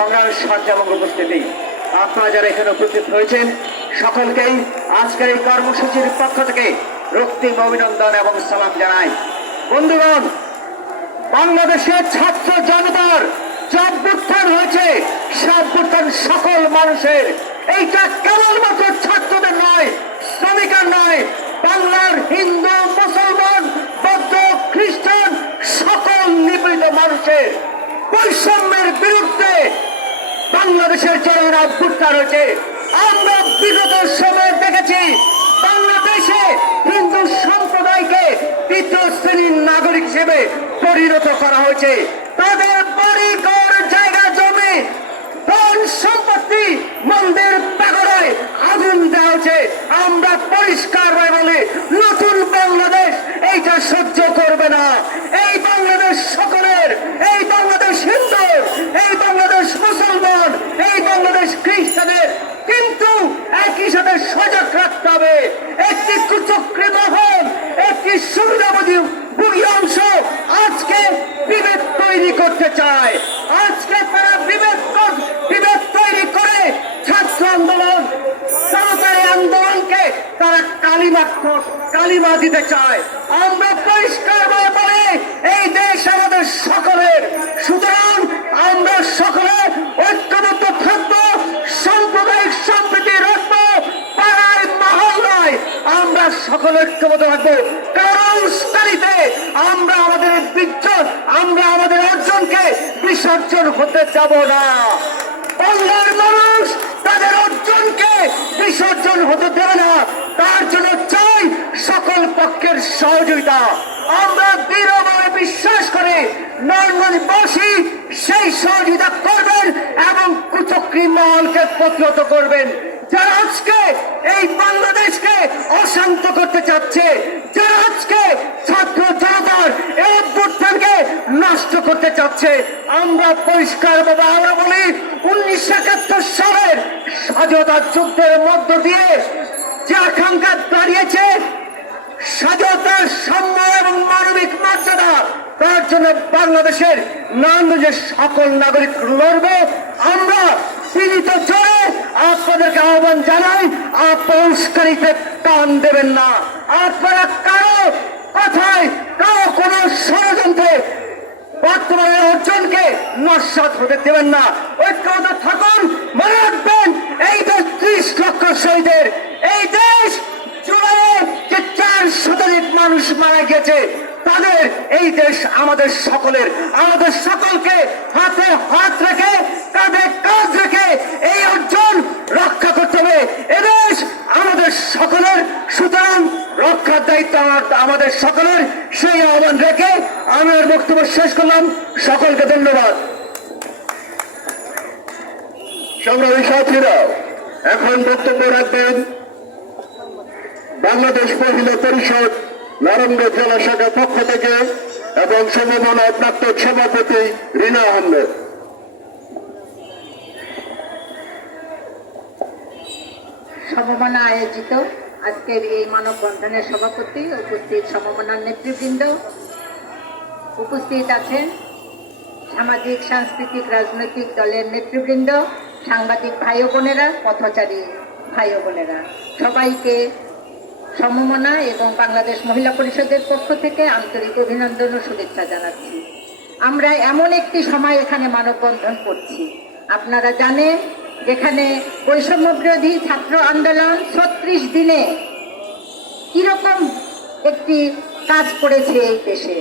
সংগ্রামের সাথে এবং উপস্থিতি আপনারা যারা এখানে উপস্থিত হয়েছেন সকলকেই আজকের এই কর্মসূচির পক্ষ থেকে রক্তিম অভিনন্দন এবং সালাম জানাই। বন্ধুগণ, বাংলাদেশের ছাত্র জনতার যে অভ্যুত্থান হয়েছে সে অভ্যুত্থান সকল মানুষের। এইটা কেবলমাত্র ছাত্রদের নয়, শ্রমিকের নয়, বাংলার হিন্দু, মুসলমান, বৌদ্ধ, খ্রিস্টান সকল নিপীড়িত মানুষের বৈষম্যের বিরুদ্ধে বাংলাদেশের জনগণ অভ্যুত্থান হয়েছে। আমরা বিগত সময়ে দেখেছি বাংলাদেশে হিন্দু সম্প্রদায়কে তৃতীয় শ্রেণীর নাগরিক হিসেবে পরিণত করা হয়েছে। তাদের বাড়ি ঘর, জায়গা জমি, ধন সম্পত্তি, মন্দির পাগড়ায় আগুন দেওয়া হয়েছে। আমরা পরিষ্কার বলে নতুন বাংলাদেশ এইটা সহ্য করবে না। এই বাংলাদেশ সকলের, এই বাংলাদেশ হিন্দু, এই বাংলাদেশ মুসলমান, এই বাংলাদেশ খ্রিস্টানের, কিন্তু একই সাথে সজাগ রাখতে হবে। একটি কুচক্রিত হন, একটি সুবিধাবাদী অংশ আজকে বিভেদ তৈরি করতে চায়। আজকে তারা বিভেদ তৈরি করে ছাত্র আন্দোলন, সরকারি আন্দোলনকে তারা কালিমা দিতে চায়। আমরা পরিষ্কার বলে এই দেশ আমাদের সকলের, সুতরাং আমরা সকলে ঐক্যবদ্ধ থাকবো, সাম্প্রদায়িক সম্প্রীতি রাখবো, পাড়ায় মহল্লায় আমরা সকলে ঐক্যবদ্ধ থাকবো। কারণ উস্কানিতে আমরা আমাদের বিজ্ঞান, আমরা আমাদের অর্জনকে বিসর্জন হতে যাব না। বাংলার মানুষ তাদের অর্জনকে বিসর্জন হতে দেবে না। তার জন্য চাই সকল পক্ষের সহযোগিতা। আমরা দৃঢ়ভাবে বিশ্বাস করে নরমানবাসী সেই সহযোগিতা করবেন এবং কুচক্রী মহলকে প্রতিহত করবেন। যারা আজকে এই বাংলাদেশকে অশান্ত করতে চাচ্ছে, যারা আজকে ছাত্র জনতার এই অভ্যুত্থানকে নষ্ট করতে চাচ্ছে, আমরা পরিষ্কার ভাবে আমরা বলি 1971 সালের স্বাধীনতা যুদ্ধের মধ্য দিয়ে যে আকাঙ্ক্ষা দাঁড়িয়েছে স্বাধীনতার সাম্য এবং মানবিক মর্যাদা, তার জন্য বাংলাদেশের যে সকল নাগরিক লড়বে। আমরা পীড়িত জোরে আপনাদেরকে আহ্বান জানাই, আপনারা উস্কানিতে কান দেবেন না। আপনারা কারো কথায়, কারো কোন ষড়যন্ত্রে বর্তমানে অর্জনকে নস্যাৎ হতে দেবেন না। ঐক্যবদ্ধ থাকুন। মনে রাখবেন এই দেশ 30 লক্ষ শহীদের, এই দেশ জুলাইয়ে যে 4 শতাধিক মানুষ মারা গেছে, তাদের এই দেশ আমাদের সকলের। আমাদের সকলকে হাতে হাত রেখে, কাঁধে কাঁধ রেখে এই অর্জন রক্ষা করতে হবে। এদেশ আমাদের সকলের, সুতরাং রক্ষার দায়িত্ব আমাদের সকলের। সেই আহ্বান রেখে আমি আর বক্তব্য শেষ করলাম। সকলকে ধন্যবাদ। সংগ্রামী সাথীরা, এখন বক্তব্য রাখবেন বাংলাদেশ মহিলা পরিষদ নারায়ণগঞ্জ জেলা শাখার পক্ষ থেকে এবং সমমনায় প্রাক্তন সভাপতি রিনা আহমেদ। সমমনা আয়োজিত আজকের এই মানববন্ধনের সভাপতি, উপস্থিত সমমনার নেতৃবৃন্দ, উপস্থিত আছেন সামাজিক, সাংস্কৃতিক, রাজনৈতিক দলের নেতৃবৃন্দ, সাংবাদিক ভাই ও বোনেরা, পথচারী ভাই ও বোনেরা, সবাইকে সমমনা এবং বাংলাদেশ মহিলা পরিষদের পক্ষ থেকে আন্তরিক অভিনন্দন ও শুভেচ্ছা জানাচ্ছি। আমরা এমন একটি সময় এখানে মানববন্ধন করছি, আপনারা জানেন, যেখানে বৈষম্য বিরোধী ছাত্র আন্দোলন 36 দিনে কিরকম একটি কাজ করেছে এই দেশে।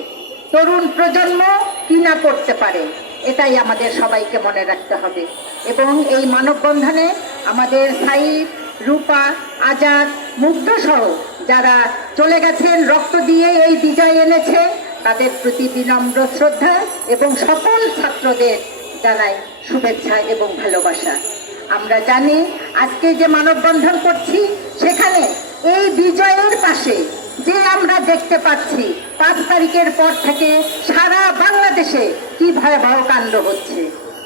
তরুণ প্রজন্ম কি না করতে পারে, এটাই আমাদের সবাইকে মনে রাখতে হবে। এবং এই মানববন্ধনে আমাদের সাইদ, রূপা, আজাদ, মুগ্ধ সহ যারা চলে গেছেন, রক্ত দিয়ে এই বিজয় এনেছে, তাদের প্রতি বিনম্র শ্রদ্ধা এবং সকল ছাত্রদের জানাই শুভেচ্ছা এবং ভালোবাসা। আমরা জানি আজকে যে মানববন্ধন করছি, সেখানে এই বিজয়ের পাশে যে আমরা দেখতে পাচ্ছি 5 তারিখের পর থেকে সারা বাংলাদেশে কি ভয়াবহ কাণ্ড হচ্ছে,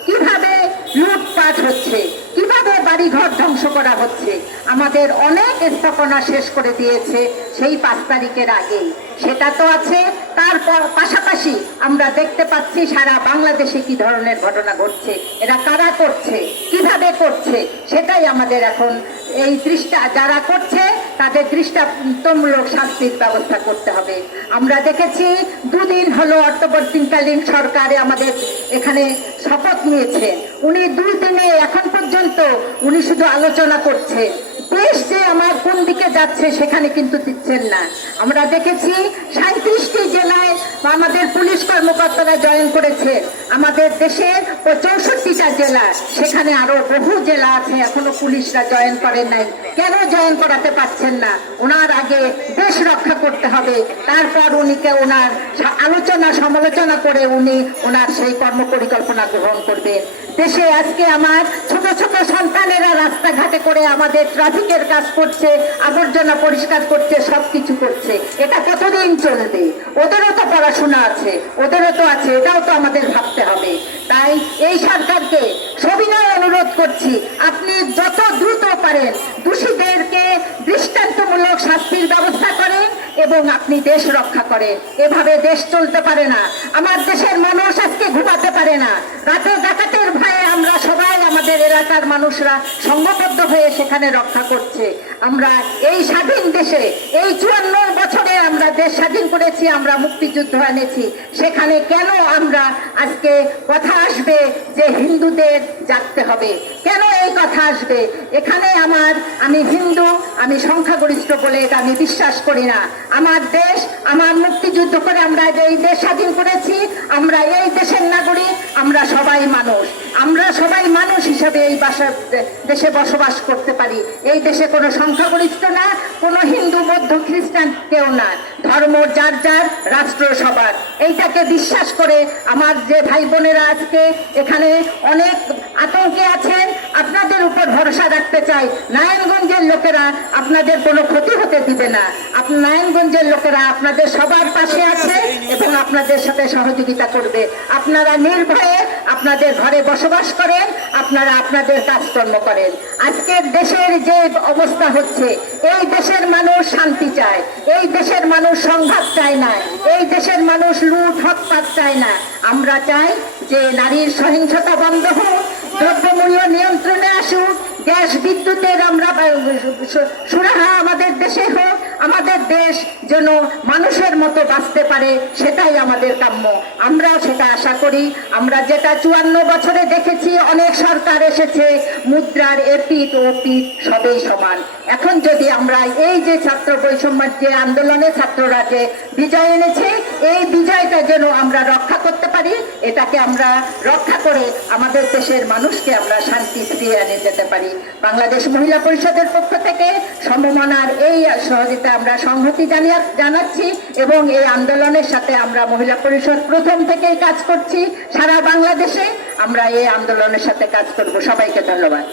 কিভাবে লুটপাট হচ্ছে, কিভাবে বাড়িঘর ধ্বংস করা হচ্ছে। আমাদের অনেক স্থাপনা শেষ করে দিয়েছে সেই 5 তারিখের আগেই, সেটা তো আছে। তারপর পাশাপাশি আমরা দেখতে পাচ্ছি সারা বাংলাদেশে কি ধরনের ঘটনা ঘটছে, এরা কারা করছে, কিভাবে করছে, সেটাই আমাদের এখন এই যারা করছে তাদের দৃষ্টান্তমূলক শাস্তির ব্যবস্থা করতে হবে। আমরা দেখেছি 2 দিন হলো অন্তর্বর্তীকালীন সরকারে আমাদের এখানে শপথ নিয়েছে। উনি 2 দিনে এখন পর্যন্ত উনি শুধু আলোচনা করছে, দেশ যে আমার কোন দিকে যাচ্ছে সেখানে কিন্তু দিচ্ছেন না। আমরা দেখেছি 37টি জেলায় আমাদের পুলিশ কর্মকর্তারা জয়েন করেছে। আমাদের দেশের 64টা জেলা, সেখানে আরো বহু জেলা আছে এখনো পুলিশরা জয়েন করেন নাই। কেন জয়েন করাতে পারছেন না? ওনার আগে দেশ রক্ষা করতে হবে, তারপর উনিকে ওনার আলোচনা সমালোচনা করে উনি ওনার সেই কর্ম পরিকল্পনা গ্রহণ করবেন। দেশে আজকে আমার ছোট ছোট সন্তানেরা রাস্তাঘাটে করে আমাদের ট্রাফিকের কাজ করছে, আবর্জনা পরিষ্কার করছে, সবকিছু করছে। এটা কতদিন চলবে? ওদেরও তো পড়াশোনা আছে, ওদেরও তো আছে, এটাও তো আমাদের ভাবতে হবে। তাই এই সরকারকে সবিনয় অনুরোধ করছি, আপনি যত দ্রুত পারেন দোষীদেরকে দৃষ্টান্তমূলক শাস্তির ব্যবস্থা করেন এবং আপনি দেশ রক্ষা করেন। এভাবে দেশ চলতে পারে না। আমার দেশের মানুষ আজকে ঘুমাতে পারে না। রাতে ডাকাতের ভয়ে আমরা সবাই আমাদের এলাকার মানুষরা সংঘবদ্ধ হয়ে সেখানে রক্ষা করছে। আমরা এই স্বাধীন দেশে এই 54 বছরে আমরা দেশ স্বাধীন করেছি, আমরা মুক্তিযুদ্ধ এনেছি, সেখানে কেন আমরা আজকে কথা আসবে যে হিন্দুদের জাগতে হবে? কেন এই কথা আসবে? এখানে আমি হিন্দু, আমি সংখ্যাগরিষ্ঠ বলে এটা আমি বিশ্বাস করি না। আমার দেশ, আমার মুক্তিযুদ্ধ করে আমরা এই দেশ স্বাধীন করেছি, আমরা এই দেশের নাগরিক, আমরা সবাই মানুষ। আমরা সবাই মানুষ হিসাবে এই দেশে বসবাস করতে পারি। এই দেশে কোনো সংখ্যাগরিষ্ঠ না, কোনো হিন্দু, বৌদ্ধ, খ্রিস্টান কেউ না। ধর্ম যার যার, রাষ্ট্র সবার। এইটাকে বিশ্বাস করে আমার যে ভাই বোনেরা আজকে এখানে অনেক আতঙ্কে আছেন, আপনাদের উপর ভরসা রাখতে চাই। নারায়ণগঞ্জের লোকেরা আপনাদের কোনো ক্ষতি হতে দিবে না। নারায়ণগঞ্জের লোকেরা আপনাদের সবার পাশে আছে এবং আপনাদের সাথে সহযোগিতা করবে। আপনারা নির্ভয়ে আপনাদের ঘরে বসবাস করেন, আপনারা আপনাদের কাজকর্ম করেন। আজকের দেশের যে অবস্থা হচ্ছে, এই দেশের মানুষ শান্তি চায়, এই দেশের মানুষ সংঘাত চায় না, এই দেশের মানুষ লুট হত্যা চায় না। আমরা চাই যে নারীর সহিংসতা বন্ধ হোক, দ্রব্যমূল্য নিয়ন্ত্রণে আসুক, গ্যাস বিদ্যুতের আমরা সুরাহা আমাদের দেশে হোক, আমাদের দেশ যেন মানুষের মতো বাঁচতে পারে, সেটাই আমাদের কাম্য। আমরা সেটা আশা করি। আমরা যেটা 54 বছরে দেখেছি, অনেক সরকার এসেছে, মুদ্রার এপিঠ ও পিঠ সবই সমান। এখন যদি আমরা এই যে ছাত্র বৈষম্যের যে আন্দোলনে ছাত্ররা যে বিজয় এনেছে, এই বিজয়টা যেন আমরা রক্ষা করতে পারি, এটাকে আমরা রক্ষা করে আমাদের দেশের মানুষকে আমরা শান্তি ফিরিয়ে এনে যেতে পারি। বাংলাদেশ মহিলা পরিষদের পক্ষ থেকে সমমনার এই সহযোগিতা আমরা সংহতি জানাচ্ছি এবং এই আন্দোলনের সাথে আমরা মহিলা পরিষদ প্রথম থেকেই কাজ করছি। সারা বাংলাদেশে আমরা এই আন্দোলনের সাথে কাজ করব। সবাইকে ধন্যবাদ।